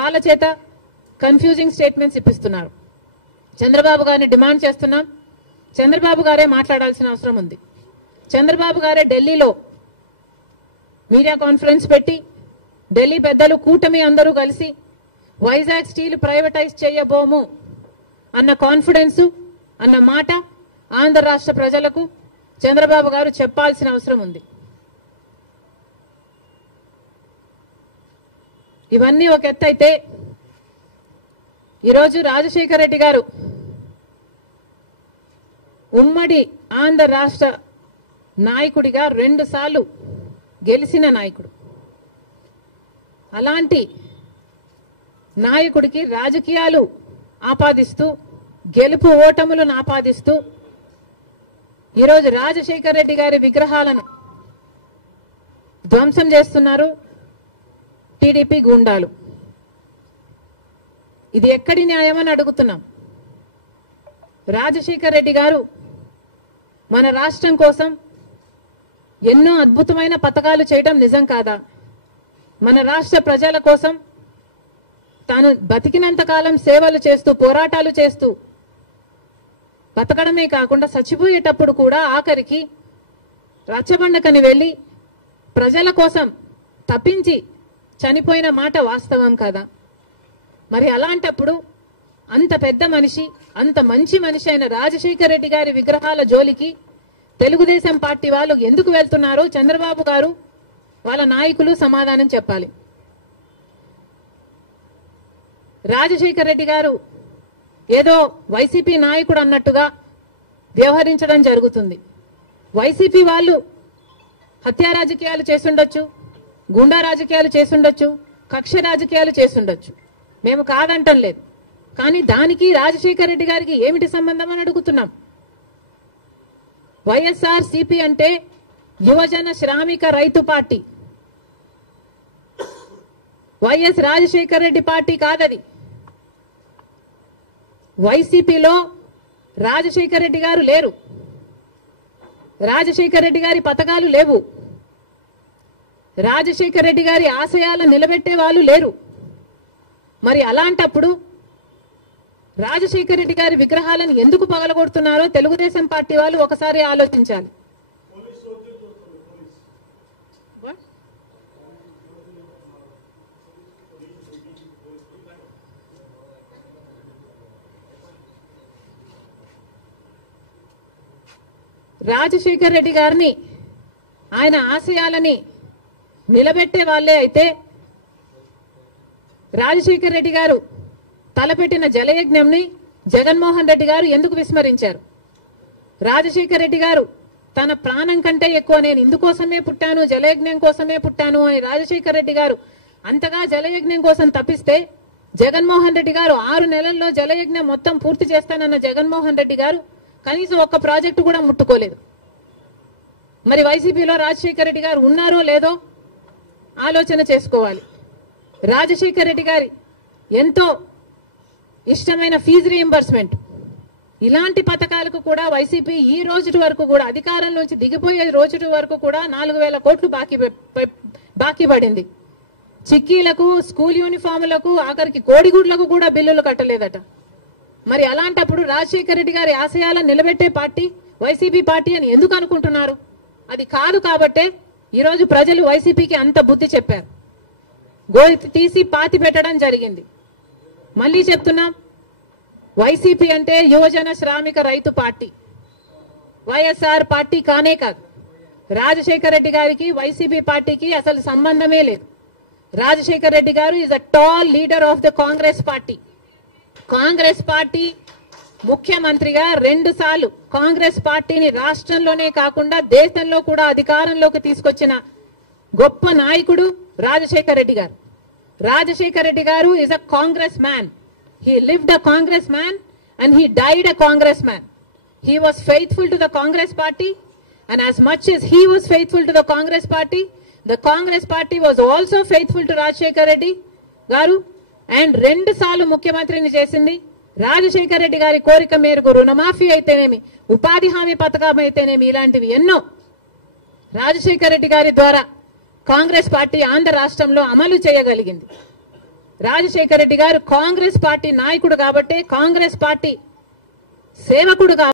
వాళ్ళ చేత confusing statements ఇప్పిస్తున్నారు. Chandrababu గారిని డిమాండ్ చేస్తున్నాం. చంద్రబాబు గారే మాట్లాడాల్సిన అవసరం ఉంది. చంద్రబాబు గారే ఢిల్లీలో మీడియా కాన్ఫరెన్స్ పెట్టి ఢిల్లీ పెద్దలు కూటమి అందరూ కలిసి వైజాగ్ స్టీల్ ప్రైవేటైజ్ చేయబోము అన్న కాన్ఫిడెన్స్ అన్న మాట ఆంధ్ర రాష్ట్ర ప్రజలకు చంద్రబాబు గారు చెప్పాల్సిన అవసరం ఉంది. ఇవన్నీ ఒక ఎత్తు అయితే ఈరోజు రాజశేఖర రెడ్డి గారు ఉమ్మడి ఆంధ్ర రాష్ట్ర నాయకుడిగా 2 సార్లు గెలిచిన నాయకుడు. అలాంటి నాయకుడికి రాజకీయాలు ఆపాదిస్తూ గెలుపు ఓటములను ఆపాదిస్తూ ఈరోజు రాజశేఖర రెడ్డి గారి విగ్రహాలను ధ్వంసం చేస్తున్నారు టీడీపీ గూండాలు. ఇది ఎక్కడి న్యాయమని అడుగుతున్నాం. రాజశేఖర రెడ్డి గారు మన రాష్ట్రం కోసం ఎన్నో అద్భుతమైన పథకాలు చేయడం నిజం కాదా? మన రాష్ట్ర ప్రజల కోసం తాను బతికినంత కాలం సేవలు చేస్తూ పోరాటాలు చేస్తూ బతకడమే కాకుండా చచ్చిపోయేటప్పుడు కూడా ఆఖరికి రచ్చబండకని వెళ్లి ప్రజల కోసం తప్పించి చనిపోయిన మాట వాస్తవం కదా? మరి అలాంటప్పుడు అంత పెద్ద మనిషి అంత మంచి మనిషి అయిన రాజశేఖర రెడ్డి గారి విగ్రహాల జోలికి తెలుగుదేశం పార్టీ వాళ్ళు ఎందుకు వెళ్తున్నారో చంద్రబాబు గారు వాళ్ళ నాయకులు సమాధానం చెప్పాలి. రాజశేఖర రెడ్డి గారు ఏదో వైసీపీ నాయకుడు అన్నట్టుగా వ్యవహరించడం జరుగుతుంది. వైసీపీ వాళ్ళు హత్యా రాజకీయాలు చేసుండొచ్చు, గుండా రాజకీయాలు చేసుండొచ్చు, కక్ష రాజకీయాలు చేసుండొచ్చు, మేము కాదంటం లేదు. కానీ దానికి రాజశేఖర రెడ్డి గారికి ఏమిటి సంబంధం అని అడుగుతున్నాం. వైఎస్ఆర్ సిపి అంటే యువజన శ్రామిక రైతు party. YS Rajasekhara Reddy party కాదది. వైసీపీలో రాజశేఖర రెడ్డి గారు లేరు, రాజశేఖర రెడ్డి గారి పథకాలు లేవు, రాజశేఖర రెడ్డి గారి ఆశయాలను నిలబెట్టే వాళ్ళు లేరు. మరి అలాంటప్పుడు రాజశేఖర రెడ్డి గారి విగ్రహాలను ఎందుకు పగలగొడుతున్నారో తెలుగుదేశం పార్టీ వాళ్ళు ఒకసారి ఆలోచించాలి. రాజశేఖర రెడ్డి గారిని ఆయన ఆశయాలని నిలబెట్టే వాళ్ళే అయితే రాజశేఖర రెడ్డి గారు తలపెట్టిన జలయజ్ఞంని జగన్మోహన్ రెడ్డి గారు ఎందుకు విస్మరించారు? రాజశేఖర రెడ్డి గారు తన ప్రాణం కంటే ఎక్కువ నేను ఇందుకోసమే పుట్టాను, జలయజ్ఞం కోసమే పుట్టాను అని రాజశేఖర రెడ్డి గారు అంతగా జలయజ్ఞం కోసం తప్పిస్తే జగన్మోహన్ రెడ్డి గారు 6 నెలల్లో జలయజ్ఞం మొత్తం పూర్తి చేస్తానన్న జగన్మోహన్ రెడ్డి గారు కనీసం ఒక్క ప్రాజెక్టు కూడా ముట్టుకోలేదు. మరి వైసీపీలో రాజశేఖర రెడ్డి గారు ఉన్నారో లేదో ఆలోచన చేసుకోవాలి. రాజశేఖర రెడ్డి గారి ఎంతో ఇష్టమైన ఫీజు రీయింబర్స్మెంట్ ఇలాంటి పథకాలకు కూడా వైసీపీ ఈ రోజు వరకు కూడా అధికారంలోంచి దిగిపోయే రోజు వరకు కూడా 4,000 కోట్లు బాకీ పడింది. చిక్కీలకు, స్కూల్ యూనిఫాములకు, ఆఖరికి కోడిగుడ్లకు కూడా బిల్లులు కట్టలేదట. మరి అలాంటప్పుడు రాజశేఖర రెడ్డి గారి ఆశయాలను నిలబెట్టే పార్టీ వైసీపీ పార్టీ అని ఎందుకు అనుకుంటున్నారు? అది కాదు కాబట్టే ఈరోజు ప్రజలు వైసీపీకి అంత బుద్ధి చెప్పారు, గోతి తీసి పాతి పెట్టడం జరిగింది. మళ్ళీ చెప్తున్నాం, వైసీపీ అంటే యువజన శ్రామిక రైతు పార్టీ, వైఎస్ఆర్ పార్టీ కానే కాదు. రాజశేఖర రెడ్డి గారికి వైసీపీ పార్టీకి అసలు సంబంధమే లేదు. రాజశేఖర రెడ్డి గారు is a tall leader of the Congress party. Congress party ముఖ్యమంత్రిగా 2 సార్లు కాంగ్రెస్ పార్టీని రాష్ట్రంలోనే కాకుండా దేశంలో కూడా అధికారంలోకి తీసుకొచ్చిన గొప్ప నాయకుడు రాజశేఖర రెడ్డి గారు. రాజశేఖర రెడ్డి గారు is a Congress man. He lived a Congress man and he died a Congress man. He was faithful to the Congress party, and as much as he was faithful to the Congress party was also faithful to Rajshekar Reddy garu. And 2 సార్లు ముఖ్యమంత్రిని చేసింది రాజశేఖర రెడ్డి గారి కోరిక మేరకు. రుణమాఫీ అయితేనేమి, ఉపాధి హామీ పథకం అయితేనేమి, ఇలాంటివి ఎన్నో రాజశేఖర రెడ్డి గారి ద్వారా కాంగ్రెస్ పార్టీ ఆంధ్ర రాష్ట్రంలో అమలు చేయగలిగింది. రాజశేఖర రెడ్డి గారు కాంగ్రెస్ పార్టీ నాయకుడు కాబట్టి, కాంగ్రెస్ పార్టీ సేవకుడు